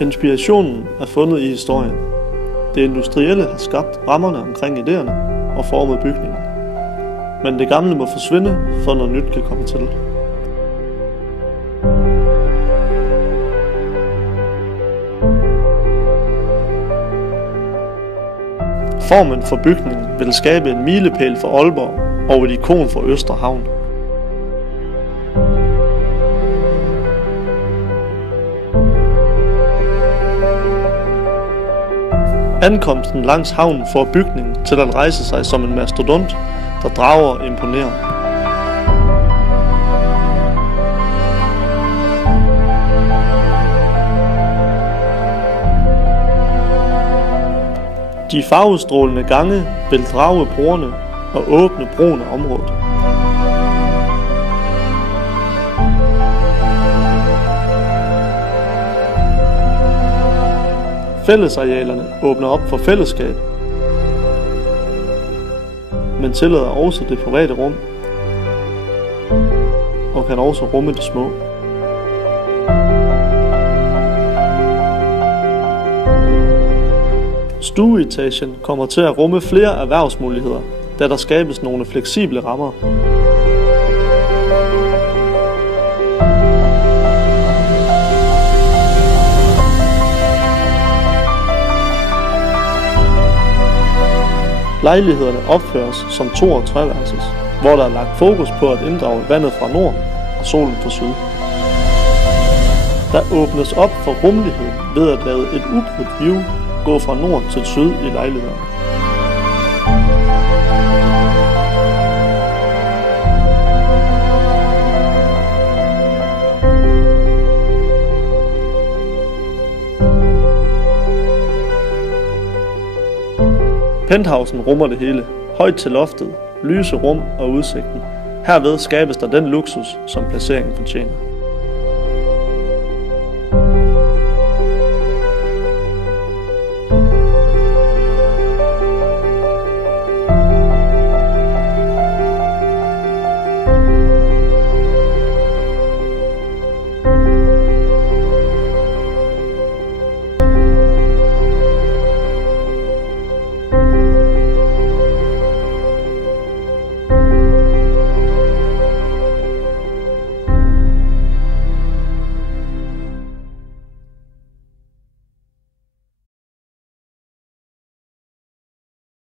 Inspirationen er fundet i historien. Det industrielle har skabt rammerne omkring idéerne og formet bygningen. Men det gamle må forsvinde, for noget nyt kan komme til. Formen for bygningen vil skabe en milepæl for Aalborg og et ikon for Østre Havn. Ankomsten langs havnen får bygningen til at rejse sig som en mastodont, der drager og imponerer. De farvestrålende gange vil drage broerne og åbne broen af området. Fællesarealerne åbner op for fællesskab, men tillader også det private rum, og kan også rumme de små. Stueetagen kommer til at rumme flere erhvervsmuligheder, da der skabes nogle fleksible rammer. Lejlighederne opføres som 2- og 3-værelses, hvor der er lagt fokus på at inddrage vandet fra nord og solen fra syd. Der åbnes op for rummelighed ved at lade et ubrudt view gå fra nord til syd i lejlighederne. Penthousen rummer det hele, højt til loftet, lyse rum og udsigten. Herved skabes der den luksus, som placeringen fortjener.